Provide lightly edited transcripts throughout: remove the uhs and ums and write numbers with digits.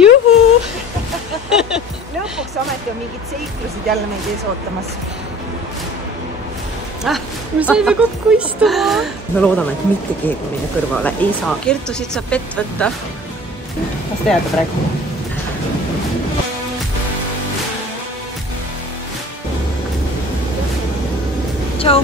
Juhu! Lõpuks ometi on mingid seiklused jälle meid ees ootamas. Me saime kokku istuma. Me loodame, et mitte keegi meile kõrvale ei saa. Kertusid saab vett võtta. Kas te jääte praegu? Tšau!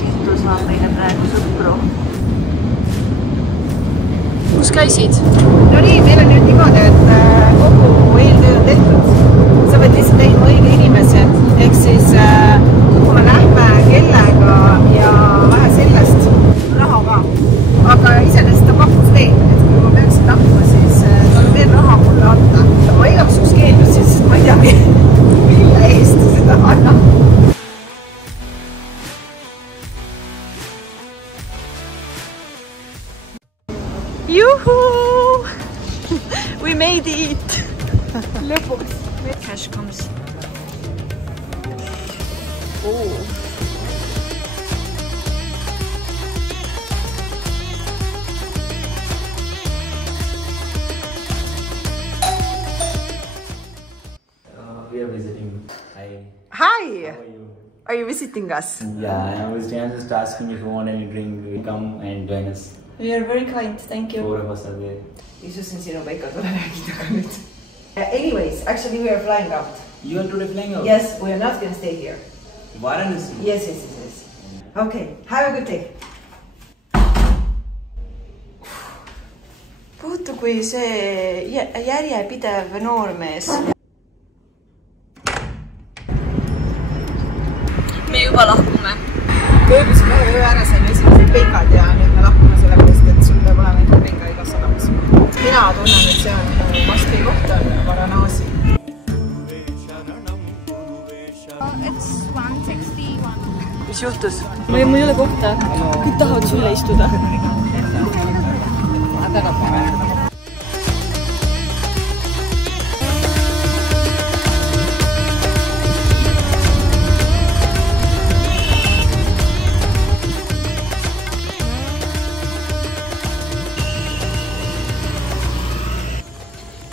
Kirtu saab meile praegu sõpru. Kus käisid? No nii, meil on nüüd niimoodi, et kogu eeltöö on tehtud. Sa pead lihtsalt leidma õige inimese, ehk siis kuhu me lähme, kellega ja vähe sellest raha ka. Aga iseenesest ta pakkus veel, et kui ma peaksin tahtma, siis tal on veel raha mulle anda. Ma igaks juhuks keeldusin, sest ma ei tea, mille eest seda annab. Juhu! We made it! Lõpuks. Cash comes. We are visiting. Hi! How are you? Are you visiting us? Yeah, I was just asking if you want any drink, come and join us. You are very kind, thank you. 4 of us are there. Istusin sinuga ikka tule räägida ka nüüd. Anyways, actually we are flying out. You are today flying out? Yes, we are not going to stay here. Varanasi? Yes. Okay, have a good day. Puutu kui see järjepidev noormees. Me juba lahkume. Ööbisime öö ära, sain esimesed pengad ja nüüd me lahkume sellepärast, et sul peab olema ikka penga igas sadamas. Mina tunnen, et see on Moskvi koht on Varanasi. It's 161. Mis juhtus? Mul ei ole kohta. Kõik tahavad sulle istuda.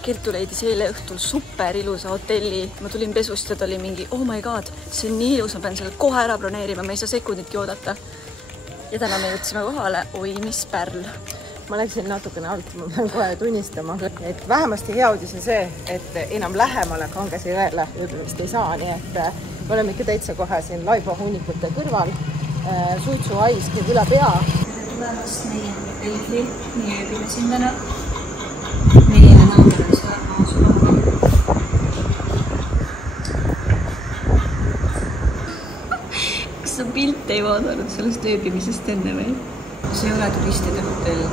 Kertu leidis eile õhtul super ilusa hotelli. Ma tulin pesust ja ta oli mingi, oh my god, see on nii ilus, ma pean selle kohe ära broneerima, me ei saa sekunditki oodata. Ja täna me jõudsime kohale, oi mis pärl. Ma läksin natukene alt, ma pean kohe tunnistama, et vähemasti hea uudis on see, et enam lähemale Kangese jõele ööbimist ei saa, nii et me oleme ikka täitsa kohe siin Laiba hunnikute kõrval, suitsuhais käib üle pea. Tulemast meie hotelli, meie ööbime siin täna. Meie naaber on seal maasulaga. Kas sa pilte ei vaadanud sellest ööbimisest enne või? See ei ole turistide hotell.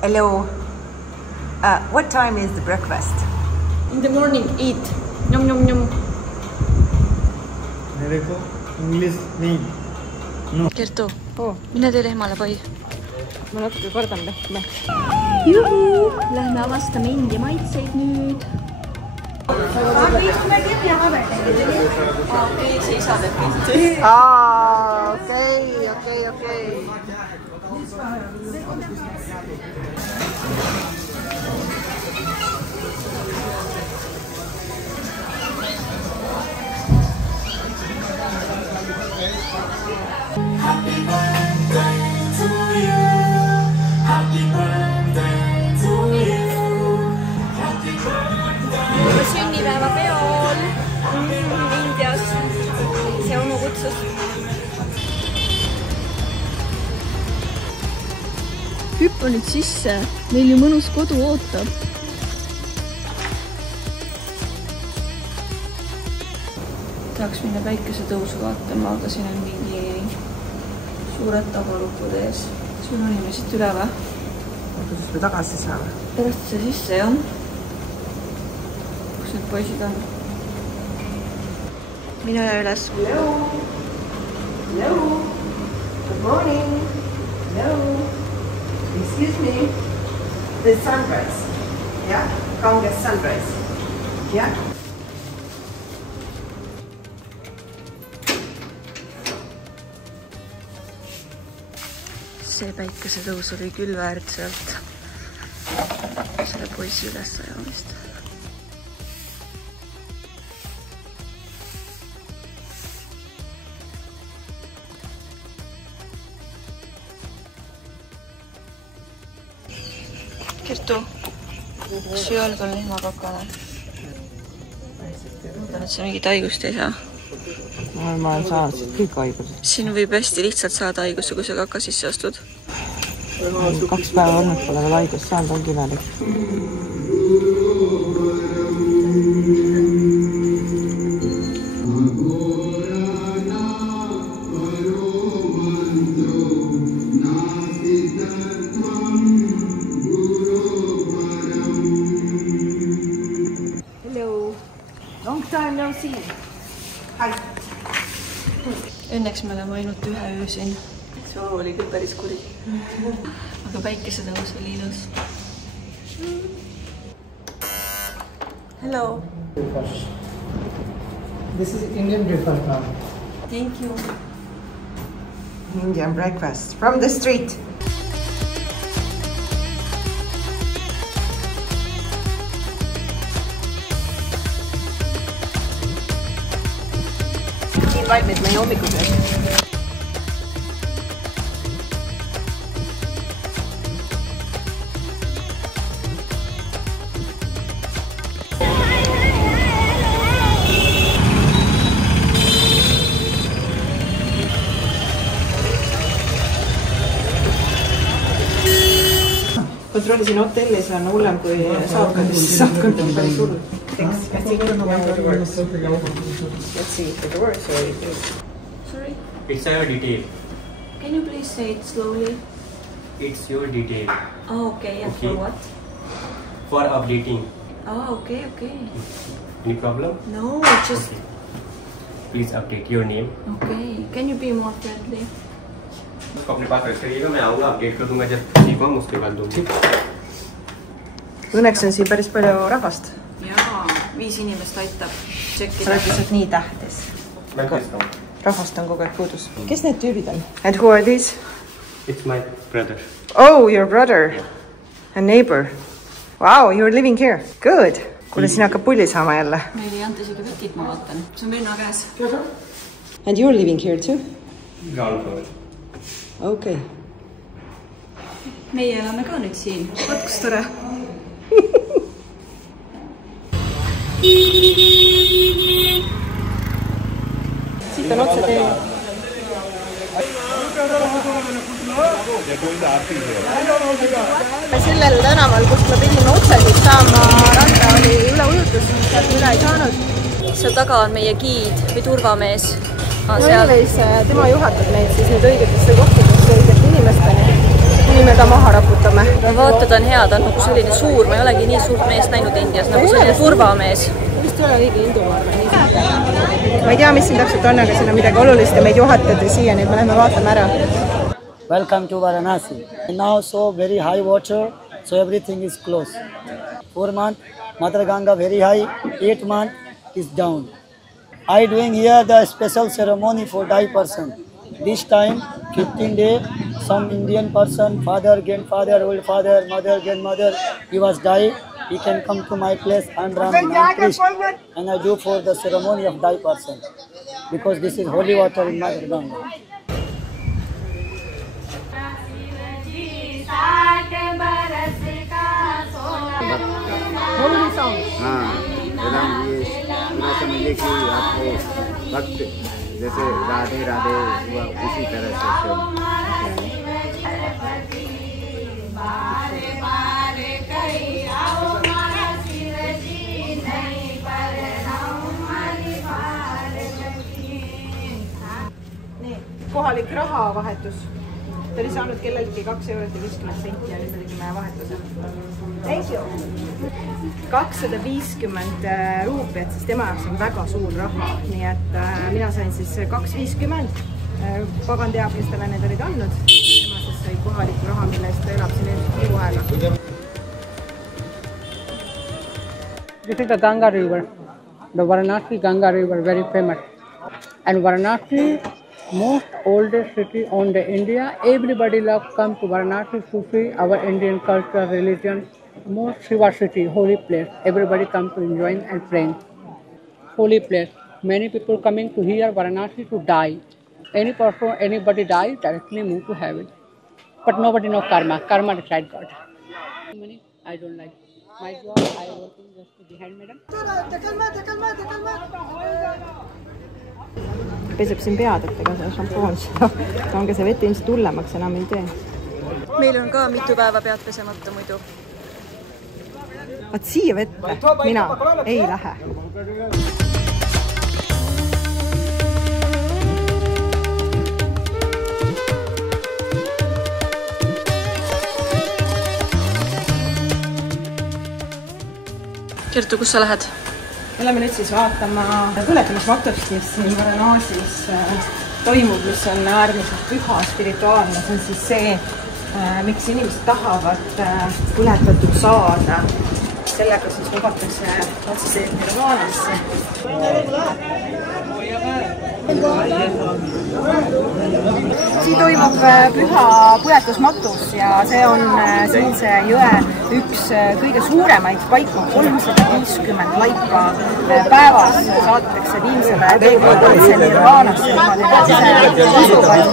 Hello. What time is the breakfast? In the morning, eat. Njom, njom, njom. मेरे को इंग्लिश नहीं no. Kertu, mine tee lehmale pai. Ma natuke kordan lehme. Juhu! Lähme avastame India maitseid nüüd. Okei, seisad, et pilti. Okei. Happy birthday to you. Happy birthday to you. Happy birthday. Sünnipäeva peol Indias. See onu kutsus. Hüppa nüüd sisse. Meil ju mõnus kodu ootab. Tahaks minna päikesetõusu vaatama, aga siin on mingi suured tabalupud ees. Sul on inimesed üle või? Kuidas me tagasi saame? Pärast see sisse, jah. Kus need poisid on? Minu ja üles. Hello. Good morning. Hello. Excuse me. the sunrise. Yeah, Ganges sunrise. Yeah. See päikesetõus oli küll väärt sealt selle poisi üles ajamist. Kertu, kas su jalg on lihmakakane? Loodan, et sa mingit haigust ei saa. Ma olen saanud siit kõik haigused. Siin võib hästi lihtsalt saada haiguse, kui sa kaka sisse astud. 2 päeva olnud pole veel haigust saanud, on imelik. Hello, long time no see. Hi. Õnneks me oleme ainult 1 öö siin. See oli küll päris kuri. Aga päikesetõus oli ilus. Hello. This is Indian breakfast now. Thank you. Indian breakfast from the street. Nii valmis meie hommikusöögi. Kontrollisin hotellis on hullem kui saatkondis. Saatkond on päris hull. Let's see if it works or it is. Sorry. It's your detail. Can you please say it slowly? It's your detail. Oh, okay. And Okay. for what? For updating. Oh, okay, okay. Any problem? No, just... Okay. Please update your name. Okay. Can you be more friendly? उसको अपने पास रख करिएगा, मैं आऊँगा अपडेट कर दूँगा जब ठीक हूँ उसके बाद दूँगा. Õnneks on siin päris palju rahvast. Jaa, 5 inimest aitab Sa tšekkida. oled lihtsalt nii tähtis. मैं किसका हूँ? Rahvast on kogu aeg puudus. Kes need tüübid on? And who are these? It's my brother. Oh, your brother. A neighbor. Wow, you're living here. Good. Kuule, siin hakkab pulli saama jälle. Meil ei anta isegi vetit, ma vaatan. See on venna käes. And you're living here too? Ground floor. Okay. Meie elame ka nüüd siin. Vaat, kus tore. Siit on otse tee. Sellel tänaval, kust me pidime otseselt saama randa, oli üleujutus, sealt üle ei saanud. Seal taga on meie giid või turvamees. Anyways, tema juhatab meid siis nüüd õigetesse kohtadesse õigete inimesteni, kuni me ta maha raputame. Vaata, ta on hea, ta on nagu selline suur, ma ei olegi nii suurt meest näinud Indias, nagu selline turvamees. Vist ei ole õige Indumaal. Ma ei tea, mis siin täpselt on, aga siin on midagi olulist ja meid juhatati siia, nii et me lähme vaatame ära. Welcome to Varanasi. Now so very high water, so everything is close. 4 months, Mother Ganga very high, 8 months is down. I doing here the special ceremony for die person. This time, 15 days, some Indian person, father, grandfather, old father, mother, grandmother, he was died. He can come to my place and run my priest. And I do for the ceremony of die person. Because this is holy water in Mother Ganga. Holy song. हाँ, एकदम ये पूरा समझिए कि आपको भक्त जैसे राधे राधे हुआ उसी तरह से Kohalik rahavahetus. Ta oli saanud kellelgi 2 eurot ja 50 senti ja nüüd me tegime vahetuse. Thank you. 250 ruupiat, siis tema jaoks on väga suur raha. Nii et mina sain siis 2,50. Pagan teab, kes talle need olid andnud. Tema siis sai kohalikku raha, mille eest ta elab siin eluaega. This is the Ganga River, the Varanasi Ganga River, very famous. And Varanasi, most oldest city on the India. Everybody loves come to Varanasi to see our Indian culture, religion. Most Shiva city, holy place. Everybody come to enjoying and praying. Holy place. Many people coming to here Varanasi to die. Any person, anybody die, directly move to heaven. But nobody knows karma. Karma decide God. I don't like. My job, I working just behind madam. Peseb siin pead, et ega see šampoon seda onge see vett ilmselt hullemaks enam ei tee. Meil on ka mitu päeva pead pesemata muidu. Vaat siia vette mina ei lähe. Kertu, kus sa lähed? Me oleme nüüd siis vaatama põletamismatust, mis siin Varanasis toimub, mis on äärmiselt püha, spirituaalne. See on siis see, miks inimesed tahavad põletatud saada. Sellega siis lubatakse otseselt nirvaanasse. Siin toimub püha põletusmatus ja see on siinse jõe üks kõige suuremaid paiku, 350 laipa päevas saadetakse viimsele otse nirvaanasse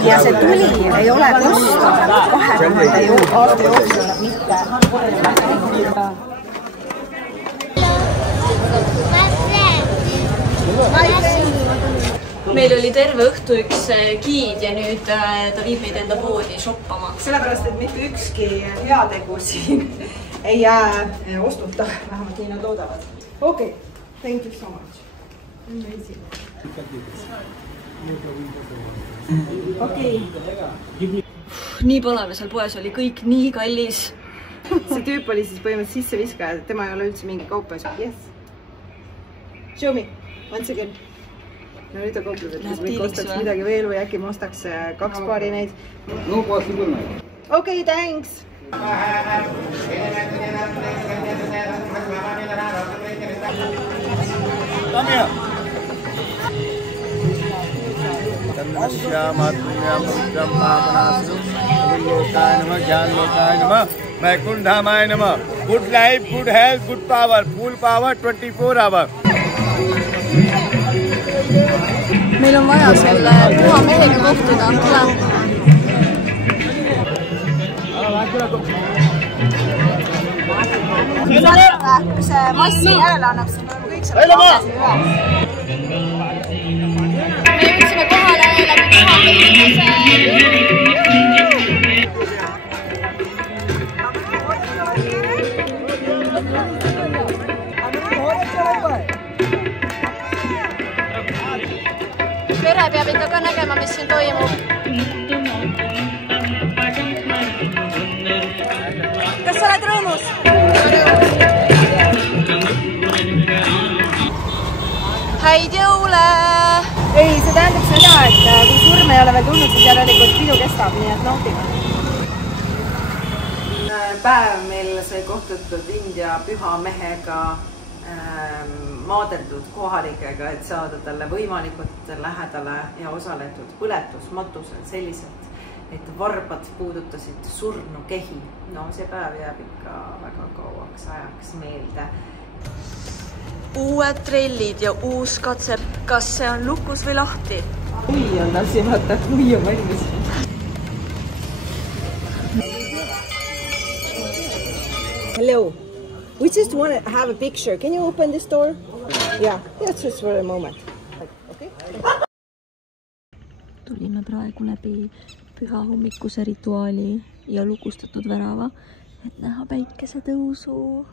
ja see tuli ei ole kustunud 2000 aasta jooksul mitte. Meil oli terve õhtu üks giid ja nüüd ta viib meid enda poodi shoppama. Sellepärast, et mitte ükski heategu siin ei jää ostuta, vähemalt nii nad loodavad. Okay, thank you so much. Amazing. Okay. Nii palav seal poes oli kõik nii kallis. See tüüp oli siis põhimõtteliselt sisseviskaja, et tema ei ole üldse mingi kaupa. Yes. Show me, once again. No nüüd on kaupleb, et võib ostaks midagi veel või äkki ma ostaks 2 paari neid. No possible. Okay, thanks. Come here. Good life, good health, good power, full power, 24 hours. Meil on vaja selle puha mehega kohtuda. Kui see massi järele annab, siis me kõik selle kaasasi üle. Me jõudsime kohale läbi puha mehikese. Pere peab ikka ka nägema, mis siin toimub. Kas sa oled rõõmus? Häid jõule! Ei, see tähendab seda, et kui surm ei ole veel tulnud, siis järelikult pidu kestab, nii et naudime. Päev meil sai kohtutud India püha mehega, maadeldud kohalikega, et saada talle võimalikult lähedale ja osaletud põletusmatusel selliselt, et varbad puudutasid surnu kehi. No see päev jääb ikka väga kauaks ajaks meelde. Uued trellid ja uus katse. Kas see on lukus või lahti? Kui on tassi, vaata, kui on valmis. Hello. We just want to have a picture. Can you open this door? Yeah, just for a moment. Okay. Tulime praegu läbi püha hommikuse rituaali ja lukustatud värava, et näha päikesetõusu.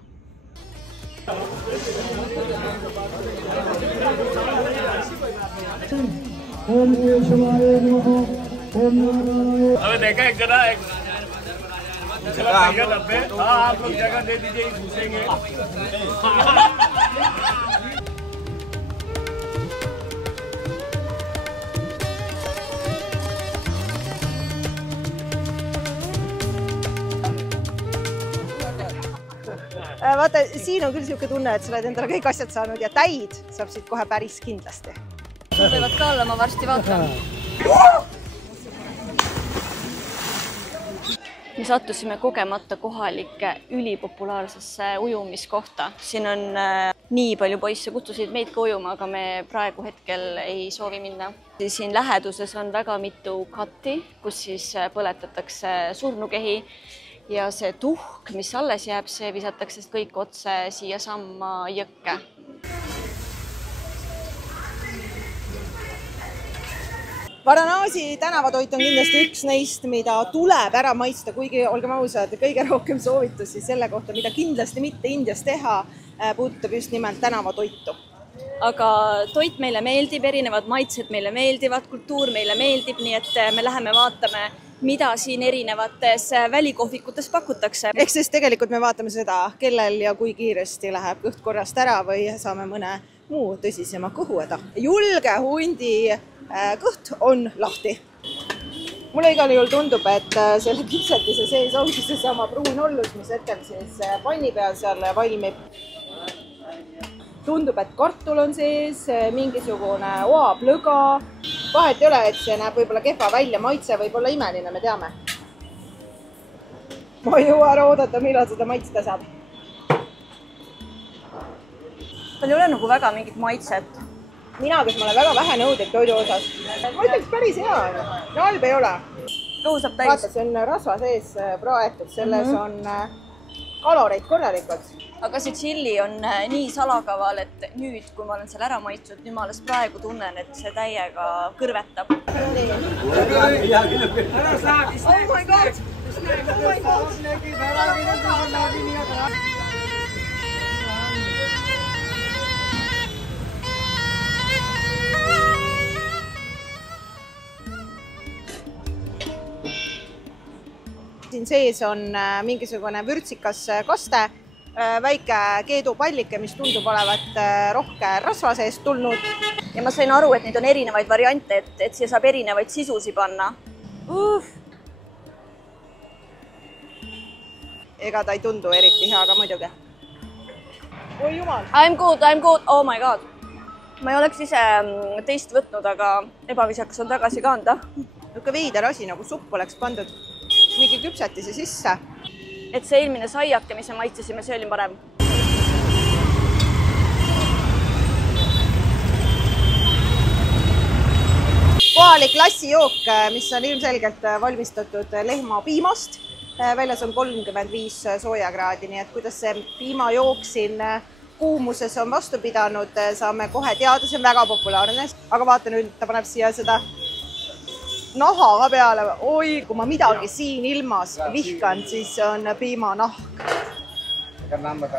अबे देखा एक जगह एक डब्बे हाँ आप लोग जगह दे दीजिए घुसेंगे Vaata, siin on küll siuke tunne, et sa oled endale kõik asjad saanud ja täid saab siit kohe päris kindlasti. Sul võivad ka olla, ma varsti vaatan. Me sattusime kogemata kohalike ülipopulaarsesse ujumiskohta. Siin on nii palju poisse, kutsusid meid ka ujuma, aga me praegu hetkel ei soovi minna. Siin läheduses on väga mitu katti, kus siis põletatakse surnukehi ja see tuhk, mis alles jääb, see visatakse kõik otse siia samma jõkke. Varanasi tänavatoit on kindlasti üks neist, mida tuleb ära maitsta, kuigi olgem ausad, kõige rohkem soovitusi selle kohta, mida kindlasti mitte Indias teha, puudutab just nimelt tänavatoitu. Aga toit meile meeldib, erinevad maitsed meile meeldivad, kultuur meile meeldib, nii et me läheme vaatame, mida siin erinevates välikohvikutes pakutakse. Ehk siis tegelikult me vaatame seda, kellel ja kui kiiresti läheb kõht korrast ära või saame mõne muu tõsisema kõhueda. Julge hundi kõht on lahti. Mulle igal juhul tundub, et selle küpsetise sees ongi seesama pruun ollus, mis hetkel siis panni peal seal valmib. Tundub, et kartul on sees, mingisugune oaplõga. Vahet ei ole, et see näeb võib-olla kehva välja, maitse võib olla imeline, me teame. Ma ei jõua ära oodata, millal seda maitsta saab. Tal ei ole nagu väga mingit maitset. Mina, kes ma olen väga vähe nõudeid toidu osas. Ma ütleks päris hea. No halb ei ole. Kõhu saab täis. Vaata, see on rasva sees praetud. Selles on kaloreid korralikud. Aga see tšilli on nii salakaval, et nüüd, kui ma olen seal ära maitsud, nüüd ma alles praegu tunnen, et see täiega kõrvetab. Oh my god! Oh my god! Siin sees on mingisugune vürtsikas kaste, väike keedupallike, mis tundub olevat rohke rasva seest tulnud. Ja ma sain aru, et neid on erinevaid variante, et siia saab erinevaid sisusi panna. Ega ta ei tundu eriti hea, aga muidugi. Oi jumal! I'm good, oh my god. Ma ei oleks ise teist võtnud, aga ebavisakas on tagasi ka anda. Niuke veider asi, nagu supp oleks pandud mingi küpsetise sisse. Et see eelmine saiake, mis me maitsesime, see oli parem. Kohalik klassijook, mis on ilmselgelt valmistatud lehmapiimast. Väljas on 35 soojakraadi, nii et kuidas see piimajook siin kuumuses on vastu pidanud, saame kohe teada, see on väga populaarne. Aga vaata nüüd, ta paneb siia seda naha peale. Oi, kui ma midagi siin ilmas vihkan, siis on piimanahk.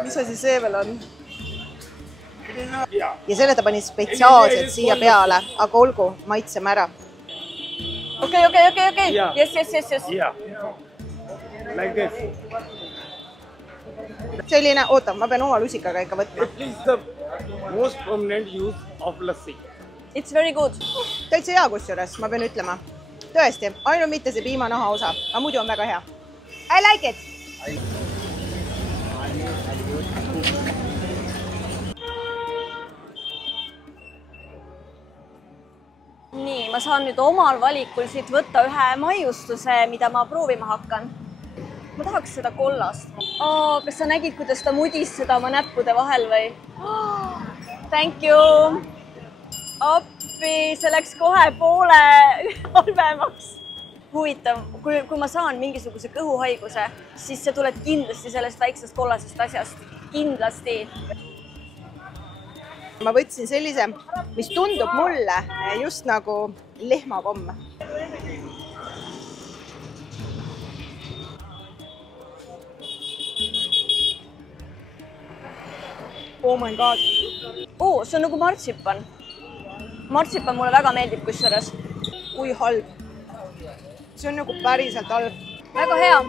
Mis asi see veel on? Ja selle ta pani spetsiaalselt siia peale, aga olgu, maitseme ära. Okei. Yes. Like this. Selline, oota, ma pean oma lusikaga ikka võtma. It is the most prominent use of lassi. It's very good. Täitsa hea kusjuures, ma pean ütlema. Tõesti, ainult mitte see piimanaha osa, aga muidu on väga hea. I like it! Nii, ma saan nüüd omal valikul siit võtta ühe maiustuse, mida ma proovima hakkan. Ma tahaks seda kollast. Kas sa nägid, kuidas ta mudis seda oma näppude vahel või? Thank you! Appi, see läks kohe poole halvemaks. Huvitav, kui ma saan mingisuguse kõhuhaiguse, siis see tuleb kindlasti sellest väiksest kollasest asjast. Kindlasti. Ma võtsin sellise, mis tundub mulle just nagu lehmakomm. Oh my god. See on nagu martsipan. Martsipan mulle väga meeldib kusjuures. Kui halb. See on nagu päriselt halb. Väga hea.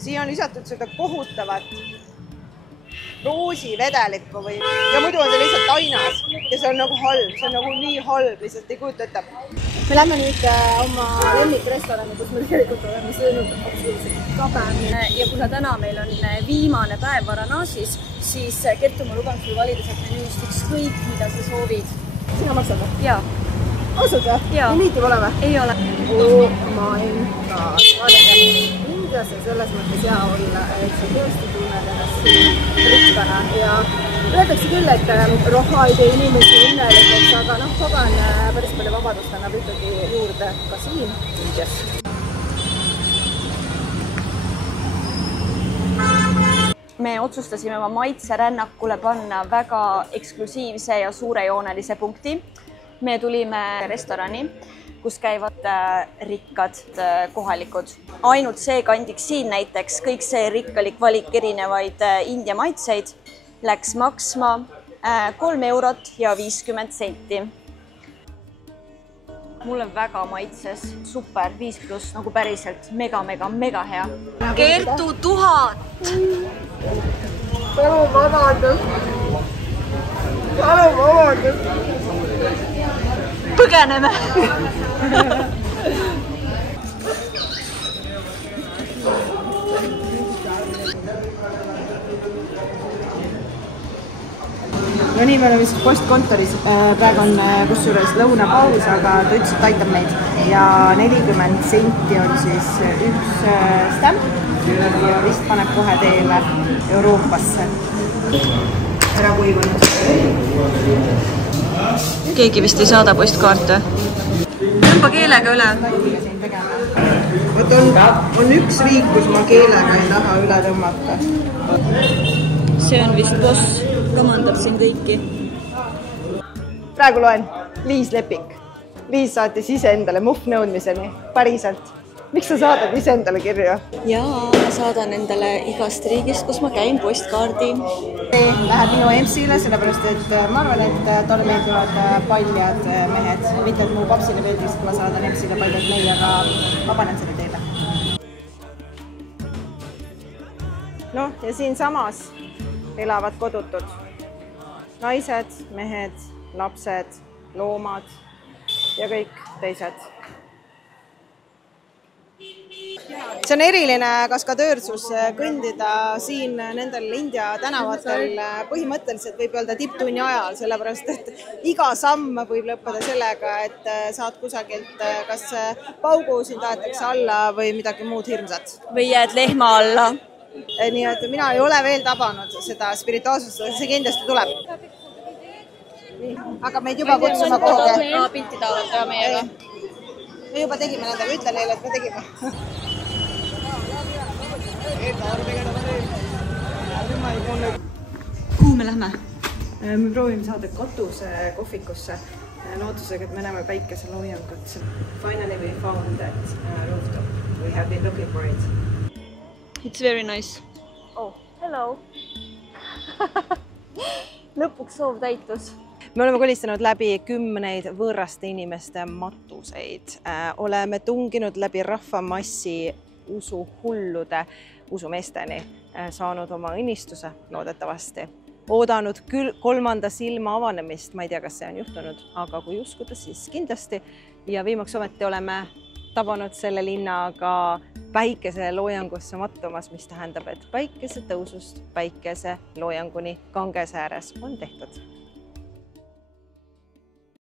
Siia on lisatud seda kohutavat roosivedelikku ja muidu on see lihtsalt ainas ja see on nagu halb. See on nagu nii halb, lihtsalt ei kujuta ette. me lähme nüüd oma lemmikrestorani, kus me tegelikult oleme söönud absoluutselt kabe. Ja kuna täna meil on viimane päev Varanasis, siis Kertu, ma luban sul valida sealt menüüst ükskõik, mida sa soovid. Sina maksad või? Jaa. Ausalt või? Jaa. Nii liiti pole või? Ei ole. Oh my god. Vaadake, Indias on selles mõttes hea olla, et sa tõesti tunned ennast rikkana ja öeldakse küll, et roha ei tee inimesi õnnelikuks, aga noh, pagan päris palju vabadust annab ikkagi juurde ka siin Indias. Me otsustasime oma maitserännakule panna väga eksklusiivse ja suurejoonelise punkti. Me tulime restorani, kus käivad rikkad kohalikud. Ainult see kandiks siin näiteks, kõik see rikkalik valik erinevaid India maitseid läks maksma 3 eurot ja 50 senti. Mulle väga maitses, super, 5+, nagu päriselt, mega hea. Kertu 1000! Palun vabandust! Palun vabandust! Põgeneme! No nii, me oleme siis postkontoris. Praegu on kusjuures lõunapaus, aga ta ütles, et aitab meid. Ja 40 senti on siis üks stamp ja vist paneb kohe teele Euroopasse. Ära kuivunud. Keegi vist ei saada postkaarte. Tõmba keelega üle. On üks riik, kus ma keelega ei taha üle tõmmata. See on vist boss, kamandab siin kõiki. Praegu loen Liis Lepik. Liis saatis ise endale muhvnõudmiseni. Päriselt. Miks sa saadad ise endale kirju? Jaa, ma saadan endale igast riigist, kus ma käin postkaardi. Läheb minu MC-le, sellepärast et ma arvan, et talle meeldivad paljad mehed. Mitte, et mu papsile meeldis, et ma saadan MC-le paljad mehi, aga ma panen selle teile. No ja siin samas elavad kodutud. Naised, mehed, lapsed, loomad ja kõik teised. See on eriline kaskadöörsus kõndida siin nendel India tänavatel põhimõtteliselt võib öelda tipptunni ajal, sellepärast et iga samm võib lõppeda sellega, et saad kusagilt kas paugu sind aetakse alla või midagi muud hirmsat. Või jääd lehma alla. Nii et mina ei ole veel tabanud seda spirituaalsust, see kindlasti tuleb. Aga meid juba kutsuma kuhugi. Pilti tahavad teha meiega. Me juba tegime nendega, ütle neile, et me tegime. Kuhu me lähme? Me proovime saada katuse kohvikusse lootusega, et me näeme päikeseloojangut. Finally we found that rooftop. We have been looking for it. It's very nice. Oh, hello. Lõpuks soov täitus. Me oleme kolistanud läbi 10 võõraste inimeste matuseid. Oleme tunginud läbi rahvamassi usuhullude usumeesteni, saanud oma õnnistuse loodetavasti. Oodanud küll 3. silma avanemist, ma ei tea, kas see on juhtunud, aga kui uskuda, siis kindlasti. Ja viimaks ometi oleme tabanud selle linnaga päikeseloojangusse mattumas, mis tähendab, et päikesetõusust päikeseloojanguni Gangese ääres on tehtud.